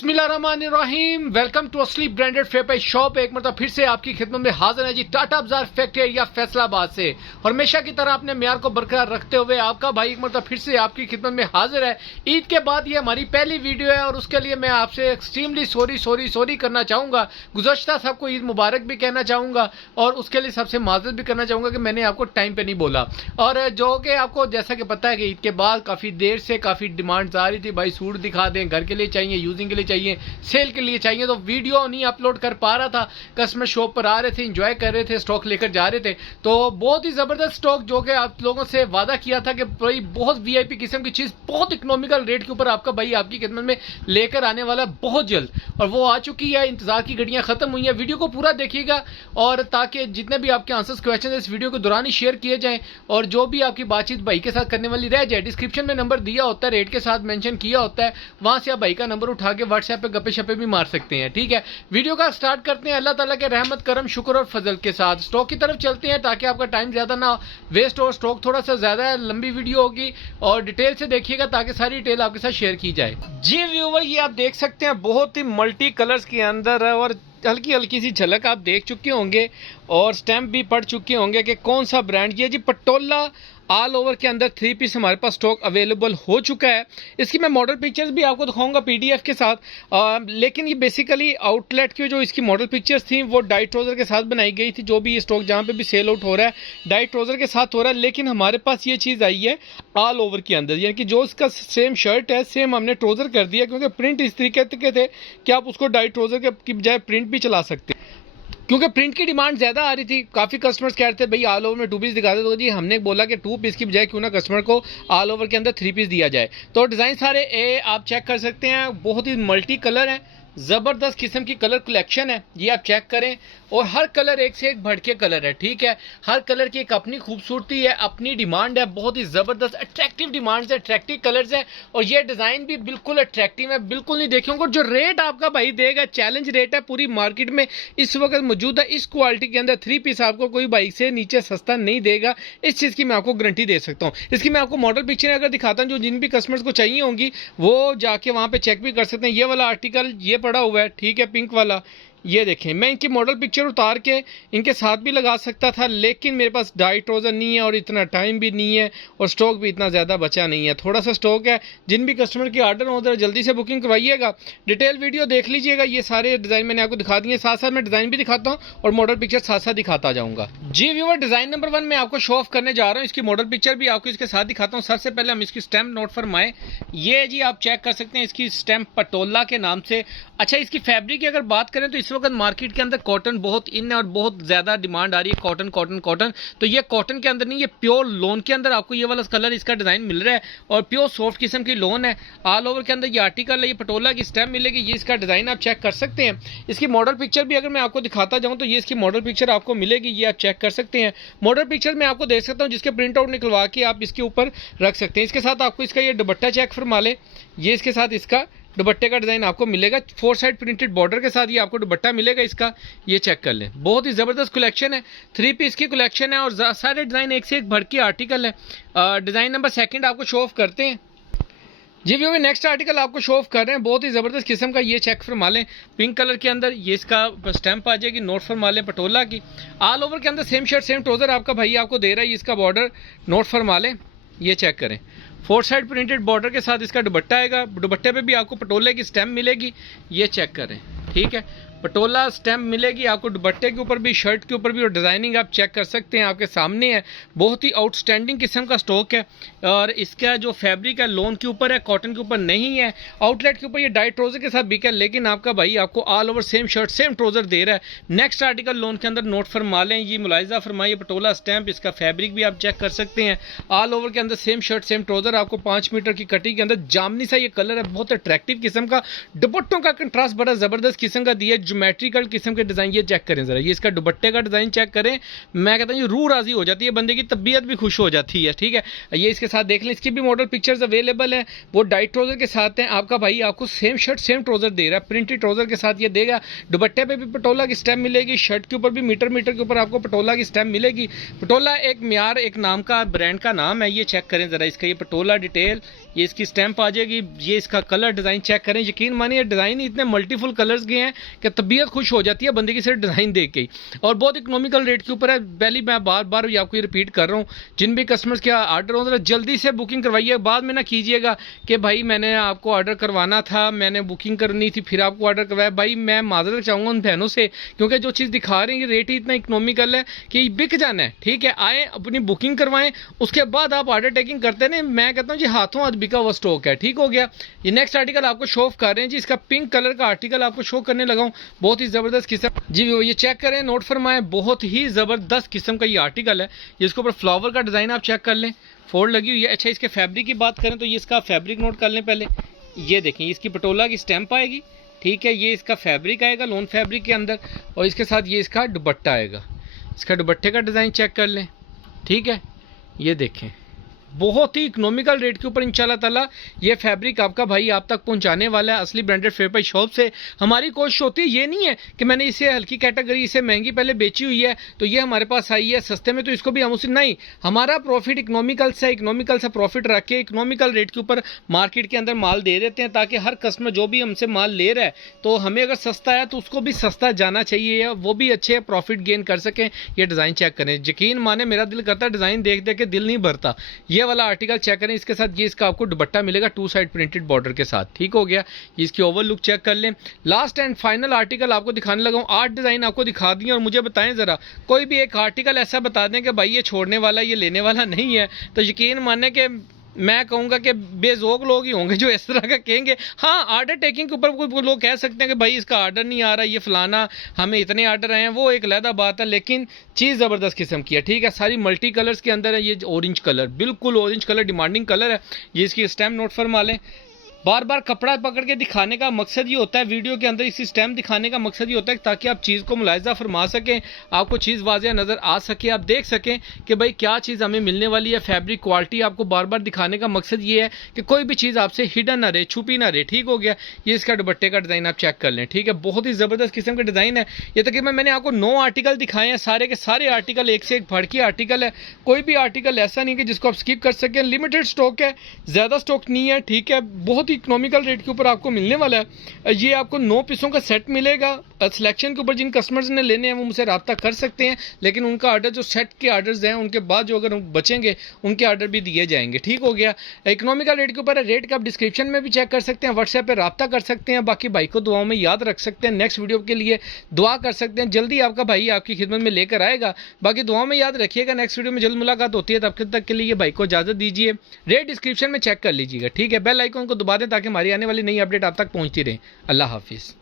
बिस्मिल्लाहिर्रहमानिर्रहीम। Welcome to असली branded फेपर shop. एक मतलब फिर से आपकी खिदमत में हाजिर है जी, टाटा बाजार फैक्ट्री एरिया फैसलाबाद से। और हमेशा की तरह अपने म्यार को बरकरार रखते हुए आपका भाई एक मतलब फिर से आपकी खिदमत में हाजिर है। ईद के बाद ये हमारी पहली वीडियो है और उसके लिए मैं आपसे एक्सट्रीमली सॉरी करना चाहूंगा। गुज़श्ता सबको ईद मुबारक भी कहना चाहूंगा और उसके लिए सबसे माजरत भी करना चाहूंगा कि मैंने आपको टाइम पे नहीं बोला। और जो कि आपको जैसा कि पता है कि ईद के बाद काफ़ी देर से काफ़ी डिमांड्स आ रही थी, भाई सूट दिखा दें, घर के लिए चाहिए, यूजिंग के लिए चाहिए, सेल के लिए चाहिए, तो वीडियो नहीं अपलोड कर पा रहा था। कस्टमर शॉप पर आ रहे थे, एंजॉय कर रहे थे, स्टॉक लेकर जा रहे थे। तो बहुत ही जबरदस्त स्टॉक जो कि आप लोगों से वादा किया था कि भाई बहुत वीआईपी किस्म की चीज बहुत इकोनॉमिकल रेट के ऊपर आपका भाई आपकी खिदमत में लेकर आने वाला है बहुत जल्द, और वो आ चुकी है। इंतजार की घड़ियां खत्म हुई है। वीडियो को पूरा देखिएगा और ताकि जितने भी आपके आंसर्स क्वेश्चन इस वीडियो के दौरान ही शेयर किए जाएं और जो भी आपकी बातचीत भाई के साथ करने वाली रह जाए, डिस्क्रिप्शन में नंबर दिया होता है, रेट के साथ मेंशन किया होता है, वहां से आप भाई का नंबर उठा के व्हाट्सएप पे गप्पे शप्पे भी मार सकते हैं। ठीक है, वीडियो का स्टार्ट करते हैं अल्लाह ताला के रहमत करम शुक्र और फजल के साथ। स्टॉक की तरफ चलते हैं ताकि आपका टाइम ज्यादा ना वेस्ट हो। स्टॉक थोड़ा सा ज्यादा है, लंबी वीडियो होगी और डिटेल से देखिएगा ताकि सारी डिटेल आपके साथ शेयर की जाए। जी व्यूवर, ये आप देख सकते हैं बहुत ही मल्टी कलर्स के अंदर है और हल्की हल्की सी झलक आप देख चुके होंगे और स्टैम्प भी पढ़ चुके होंगे कि कौन सा ब्रांड। ये जी पटोला ऑल ओवर के अंदर 3 पीस हमारे पास स्टॉक अवेलेबल हो चुका है। इसकी मैं मॉडल पिक्चर्स भी आपको दिखाऊंगा पीडीएफ के साथ। लेकिन ये बेसिकली आउटलेट की जो इसकी मॉडल पिक्चर्स थी वो डाई ट्राउजर के साथ बनाई गई थी। जो भी ये स्टॉक जहां पे भी सेल आउट हो रहा है डाई ट्राउजर के साथ हो रहा है, लेकिन हमारे पास ये चीज़ आई है ऑल ओवर के अंदर, यानी कि जो इसका सेम शर्ट है सेम हमने ट्राउजर कर दिया, क्योंकि प्रिंट इस तरीके के थे कि आप उसको डाई ट्राउजर की बजाय प्रिंट भी चला सकते हैं, क्योंकि प्रिंट की डिमांड ज्यादा आ रही थी। काफी कस्टमर्स कह रहे थे भाई ऑल ओवर में 2 पीस दिखा दे, तो जी हमने बोला कि 2 पीस की बजाय क्यों ना कस्टमर को ऑल ओवर के अंदर 3 पीस दिया जाए। तो डिजाइन सारे आप चेक कर सकते हैं, बहुत ही मल्टी कलर है, जबरदस्त किस्म की कलर कलेक्शन है, ये आप चेक करें। और हर कलर एक से एक भड़के कलर है। ठीक है, हर कलर की एक अपनी खूबसूरती है, अपनी डिमांड है, बहुत ही जबरदस्त अट्रैक्टिव डिमांड्स है, अट्रैक्टिव कलर्स है और ये डिजाइन भी बिल्कुल अट्रैक्टिव है, बिल्कुल नहीं देखेंगे। जो रेट आपका भाई देगा चैलेंज रेट है पूरी मार्केट में इस वक्त मौजूद है। इस क्वालिटी के अंदर 3 पीस आपको कोई बाइक से नीचे सस्ता नहीं देगा, इस चीज की मैं आपको गारंटी दे सकता हूँ। इसकी मैं आपको मॉडल पिक्चर अगर दिखाता हूँ, जो जिन भी कस्टमर्स को चाहिए होंगी वो जाके वहां पे चेक भी कर सकते हैं। ये वाला आर्टिकल ये पड़ा हुआ है, ठीक है, पिंक वाला, ये देखें। मैं इनकी मॉडल पिक्चर उतार के इनके साथ भी लगा सकता था, लेकिन मेरे पास डाई ट्राउजर नहीं है और इतना टाइम भी नहीं है और स्टॉक भी इतना ज़्यादा बचा नहीं है, थोड़ा सा स्टॉक है। जिन भी कस्टमर की ऑर्डर हो तो जल्दी से बुकिंग करवाइएगा। डिटेल वीडियो देख लीजिएगा, ये सारे डिज़ाइन मैंने आपको दिखा दिए, साथ साथ मैं डिज़ाइन भी दिखाता हूँ और मॉडल पिक्चर साथ साथ दिखाता जाऊँगा। जी व्यूअर, डिज़ाइन नंबर 1 मैं आपको शो ऑफ करने जा रहा हूँ, इसकी मॉडल पिक्चर भी आपको इसके साथ दिखाता हूँ। सबसे पहले हम इसकी स्टैम्प नोट फरमाएं, ये जी आप चेक कर सकते हैं, इसकी स्टैम्प पटोला के नाम से। अच्छा, इसकी फैब्रिक की अगर बात करें तो इस वक्त मार्केट के अंदर कॉटन बहुत इन है और बहुत ज्यादा डिमांड आ रही है कॉटन कॉटन कॉटन। तो ये कॉटन के अंदर नहीं, ये प्योर लोन के अंदर आपको ये वाला कलर इसका डिजाइन मिल रहा है और प्योर सॉफ्ट किस्म की लोन है। ऑल ओवर के अंदर ये आर्टिकल है, ये पटोला की स्टैम्प मिलेगी, ये इसका डिजाइन आप चेक कर सकते हैं। इसकी मॉडल पिक्चर भी अगर मैं आपको दिखाता जाऊं तो ये इसकी मॉडल पिक्चर आपको मिलेगी, ये आप चेक कर सकते हैं। मॉडल पिक्चर मैं आपको दे सकता हूँ जिसके प्रिंट आउट निकलवा के आप इसके ऊपर रख सकते हैं। इसके साथ आपको इसका ये दुपट्टा चेक फरमा ले, ये इसके साथ इसका दुपट्टे का डिजाइन आपको मिलेगा, 4 साइड प्रिंटेड बॉर्डर के साथ ये आपको दुपट्टा मिलेगा इसका, ये चेक कर लें। बहुत ही जबरदस्त कलेक्शन है, 3 पीस की कलेक्शन है और सारे डिजाइन एक से एक भड़की आर्टिकल है। डिजाइन नंबर 2 आपको शो ऑफ करते हैं। जी व्यू, नेक्स्ट आर्टिकल आपको शो ऑफ कर रहे हैं, बहुत ही जबरदस्त किस्म का, ये चेक फरमा लें, पिंक कलर के अंदर ये इसका स्टैंप आ जाएगी, नोट फरमा लें, पटोला की। ऑल ओवर के अंदर सेम शर्ट सेम ट्राउजर आपका भाई आपको दे रहा है, इसका बॉर्डर नोट फरमा लें, ये चेक करें। 4 साइड प्रिंटेड बॉर्डर के साथ इसका दुपट्टा आएगा, दुपट्टे पे भी आपको पटोले की स्टैम्प मिलेगी, ये चेक करें। ठीक है, पटोला स्टैम्प मिलेगी आपको दुपट्टे के ऊपर भी, शर्ट के ऊपर भी, और डिजाइनिंग आप चेक कर सकते हैं आपके सामने है। बहुत ही आउटस्टैंडिंग किस्म का स्टॉक है और इसका जो फैब्रिक है लोन के ऊपर है, कॉटन के ऊपर नहीं है। आउटलेट के ऊपर ये डाई ट्राउजर के साथ बिका, लेकिन आपका भाई आपको all over same shirt same trouser दे रहा है। नेक्स्ट आर्टिकल लोन के अंदर नोट फरमा लें, ये मुलायजा फरमाइए, पटोला स्टैम्प, इसका फैब्रिक भी आप चेक कर सकते हैं। ऑल ओवर के अंदर सेम शर्ट सेम ट्राउजर, आपको 5 मीटर की कटिंग के अंदर जामनी सा ये कलर है, बहुत अट्रैक्टिव किस्म का। दुपट्टों का कंट्रास्ट बड़ा जबरदस्त किस्म का दिया, ज्योमेट्रिकल किस्म के डिज़ाइन, ये चेक करें ज़रा, ये इसका दुपट्टे का डिज़ाइन चेक करें, मैं कहता हूँ ये रूह राजी हो जाती है, बंदे की तबीयत भी खुश हो जाती है। ठीक है, ये इसके साथ देख लें, इसकी भी मॉडल पिक्चर्स अवेलेबल है, वो डाइट ट्राउजर के साथ हैं। आपका भाई आपको सेम शर्ट सेम ट्राउजर दे रहा है, प्रिंटेड ट्राउजर के साथ ये देगा। दुपट्टे पे भी पटोला की स्टैम्प मिलेगी, शर्ट के ऊपर भी मीटर के ऊपर आपको पटोला की स्टैम्प मिलेगी। पटोला एक म्यार, एक नाम का ब्रांड का नाम है, ये चेक करें ज़रा, इसका ये पटोला डिटेल, ये इसकी स्टैंप आ जाएगी। ये इसका कलर डिज़ाइन चेक करें, यकीन मानिए डिज़ाइन इतने मल्टीफुल कलर्स के हैं कि तबीयत खुश हो जाती है बंदे की सिर्फ डिज़ाइन देख के ही, और बहुत इकोनॉमिकल रेट के ऊपर है। पहले मैं बार बार आपको ये रिपीट कर रहा हूँ, जिन भी कस्टमर्स के आर्डर हो जल्दी से बुकिंग करवाइए, बाद में ना कीजिएगा कि भाई मैंने आपको ऑर्डर करवाना था, मैंने बुकिंग करनी थी, फिर आपको ऑर्डर करवाया। भाई मैं माजरत चाहूँगा उन बहनों से, क्योंकि जो चीज़ दिखा रहे हैं ये रेट ही इतना इकोनॉमिकल है कि बिक जाना है। ठीक है, आए अपनी बुकिंग करवाएं, उसके बाद आप ऑर्डर टेकिंग करते हैं। मैं कहता हूँ जी हाथों हाथ बिका हुआ स्टॉक है। ठीक हो गया, ये नेक्स्ट आर्टिकल आपको शो ऑफ कर रहे हैं जी, इसका पिंक कलर का आर्टिकल आपको शो करने लगा हूं, बहुत ही जबरदस्त किस्म जी, ये चेक करें, नोट फरमाएं, बहुत ही जबरदस्त किस्म का ये आर्टिकल है। ये इसके ऊपर फ्लावर का डिजाइन आप चेक कर लें, फोल्ड लगी हुई है। अच्छा, इसके फैब्रिक की बात करें तो ये इसका फैब्रिक नोट कर लें पहले, ये देखें, इसकी पटोला की स्टैंप आएगी। ठीक है, ये इसका फैब्रिक आएगा लोन फैब्रिक के अंदर, और इसके साथ ये इसका दुपट्टा आएगा। इसका दुपट्टे का डिज़ाइन चेक कर लें। ठीक है, ये देखें, बहुत ही इकोनॉमिकल रेट के ऊपर इंशाल्लाह ताला ये फैब्रिक आपका भाई आप तक पहुंचाने वाला है असली ब्रांडेड फेयर शॉप से। हमारी कोशिश होती है ये नहीं है कि मैंने इसे हल्की कैटेगरी, इसे महंगी पहले बेची हुई है तो ये हमारे पास आई है सस्ते में तो इसको भी हम उसे, नहीं, हमारा प्रॉफिट इकोनॉमिकल सा प्रॉफिट रख के इकोनॉमिकल रेट के ऊपर मार्केट के अंदर माल दे देते हैं, ताकि हर कस्टमर जो भी हमसे माल ले रहा है तो हमें अगर सस्ता है तो उसको भी सस्ता जाना चाहिए, वो भी अच्छे प्रॉफिट गेन कर सकें। ये डिज़ाइन चेक करें, यकीन माने मेरा दिल करता है डिज़ाइन देख देख के दिल नहीं भरता। ये वाला आर्टिकल चेक करें, इसके साथ ये इसका आपको दुपट्टा मिलेगा 2 साइड प्रिंटेड बॉर्डर के साथ। ठीक हो गया, इसकी ओवर लुक चेक कर लें। लास्ट एंड फाइनल आर्टिकल आपको दिखाने लगा हूं, 8 डिजाइन आपको दिखा दिए, और मुझे बताएं जरा कोई भी एक आर्टिकल ऐसा बता दें कि भाई ये छोड़ने वाला, ये लेने वाला नहीं है, तो यकीन माने कि मैं कहूंगा कि बेजोक लोग ही होंगे जो इस तरह का कहेंगे। हाँ, ऑर्डर टेकिंग के ऊपर कोई लोग कह सकते हैं कि भाई इसका ऑर्डर नहीं आ रहा, ये फलाना, हमें इतने ऑर्डर आए हैं, वो एक अलग बात है, लेकिन चीज़ ज़बरदस्त किस्म की है। ठीक है, सारी मल्टी कलर्स के अंदर है। ये ऑरेंज कलर, बिल्कुल ऑरेंज कलर डिमांडिंग कलर है, ये इसकी स्टैम्प नोट फरमा लें। बार बार कपड़ा पकड़ के दिखाने का मकसद ये होता है, वीडियो के अंदर इसी स्टैम्प दिखाने का मकसद ये होता है ताकि आप चीज़ को मुलाहिजा फरमा सकें, आपको चीज़ वाज़ेह नज़र आ सके, आप देख सकें कि भाई क्या चीज़ हमें मिलने वाली है। फैब्रिक क्वालिटी आपको बार बार दिखाने का मकसद ये है कि कोई भी चीज़ आपसे हिडन ना रहे, छुपी ना रहे। ठीक हो गया, ये इसका दुपट्टे का डिज़ाइन आप चेक कर लें। ठीक है, बहुत ही ज़बरदस्त किस्म का डिज़ाइन है। ये तकरीबन मैंने आपको 9 आर्टिकल दिखाए हैं, सारे के सारे आर्टिकल एक से एक भड़की आर्टिकल है, कोई भी आर्टिकल ऐसा नहीं कि जिसको आप स्किप कर सकें। लिमिटेड स्टॉक है, ज़्यादा स्टॉक नहीं है। ठीक है, बहुत ही इकोनॉमिकल रेट ऊपर आपको मिलने वाला है। ये आपको 9 पीसों का सेट मिलेगा। सिलेक्शन के ऊपर जिन कस्टमर्स ने लेने हैं वो मुझसे रब्ता कर सकते हैं, लेकिन उनका ऑर्डर जो सेट के ऑर्डर्स हैं उनके बाद जो अगर बचेंगे उनके ऑर्डर भी दिए जाएंगे। ठीक हो गया, इकोनॉमिकल रेट के ऊपर है। रेट का आप डिस्क्रिप्शन में भी चेक कर सकते हैं, व्हाट्सएप पे रब्ता कर सकते हैं। बाकी भाई को दुआओं में याद रख सकते हैं, नेक्स्ट वीडियो के लिए दुआ कर सकते हैं, जल्दी आपका भाई आपकी खिदमत में लेकर आएगा। बाकी दुआओं में याद रखिएगा, नेक्स्ट वीडियो में जल्द मुलाकात होती है, तब तक के लिए भाई को इजाजत दीजिए। रेट डिस्क्रिप्शन में चेक कर लीजिएगा। ठीक है, बेल आइकन को दबा दें ताकि हमारी आने वाली नई अपडेट आप तक पहुंचती रहे। अल्लाह हाफिज़।